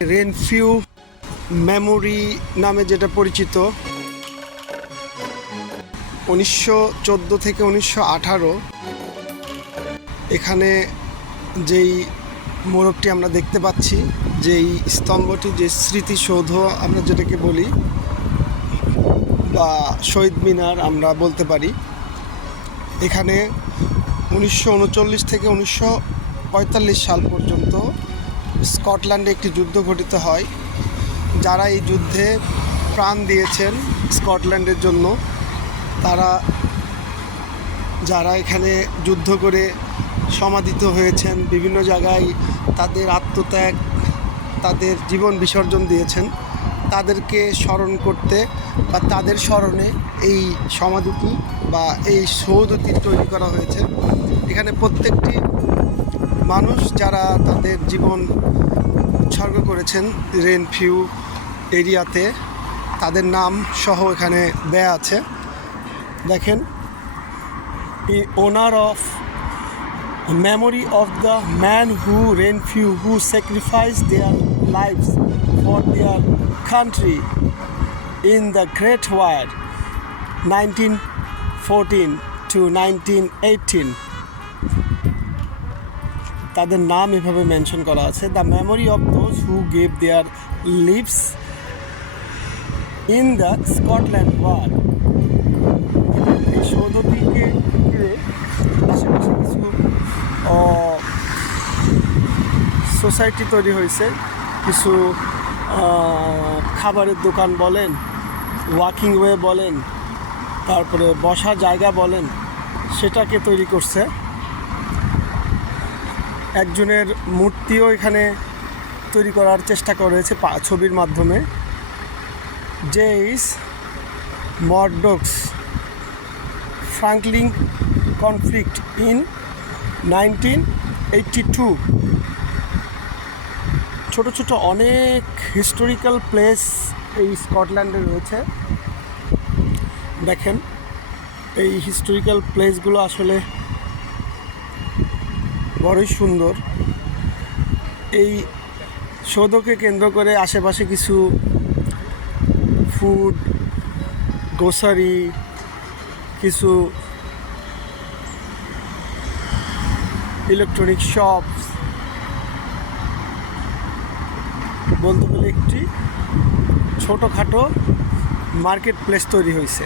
রেনফিউ memory নামে যেটা পরিচিত, 1914 থেকে 1918 এখানে যেই মোড়কটি আমরা দেখতে পাচ্ছি, যেই স্তম্ভটি, যে স্মৃতিসৌধ আমরা যেটাকে বলি বা শহীদ মিনার আমরা বলতে পারি, এখানে 1939 থেকে 1945 সাল পর্যন্ত স্কটল্যান্ডে একটি যুদ্ধ ঘটিত হয়। যারা এই যুদ্ধে প্রাণ দিয়েছেন স্কটল্যান্ডের জন্য, যারা এখানে যুদ্ধ করে সমাধিত হয়েছেন, বিভিন্ন জায়গায় তাদের আত্মত্যাগ, তাদের জীবন বিসর্জন দিয়েছেন, তাদেরকে স্মরণ করতে বা তাদের স্মরণে এই সমাধিটি বা এই সৌধটি তৈরি করা হয়েছে। এখানে প্রত্যেকটি মানুষ যারা তাদের জীবন উৎসর্গ করেছেন রেনফিউ এরিয়াতে, তাদের নাম সহ এখানে দেয়া আছে। দেখেন, in honor of memory of the man who Renfrew who sacrificed their lives for their country in the Great War 1914 to 1918, তাদের নাম এভাবে মেনশন করা আছে। The memory of those who gave their lives in the Scotland war. এই সৌধটিকে ঘিরে আশেপাশে কিছু সোসাইটি তৈরি হয়েছে, কিছু খাবারের দোকান বলেন, ওয়াকিং ওয়ে বলেন, তারপরে বসার জায়গা বলেন, সেটাকে তৈরি করছে। একজনের মূর্তিও এখানে তৈরি করার চেষ্টা করেছে ছবির মাধ্যমে। Jois মরডক্স Franklin conflict in 1982। ছোট ছোট অনেক হিস্টোরিক্যাল প্লেস এই স্কটল্যান্ডে রয়েছে। দেখেন, এই হিস্টোরিক্যাল প্লেসগুলো আসলে বড়ই সুন্দর। এই সৌধকে কেন্দ্র করে আশেপাশে কিছু ফুড, গ্রোসারি, কিছু ইলেকট্রনিক শপ, বলতে গেলে একটি ছোটোখাটো মার্কেট প্লেস তৈরি হয়েছে।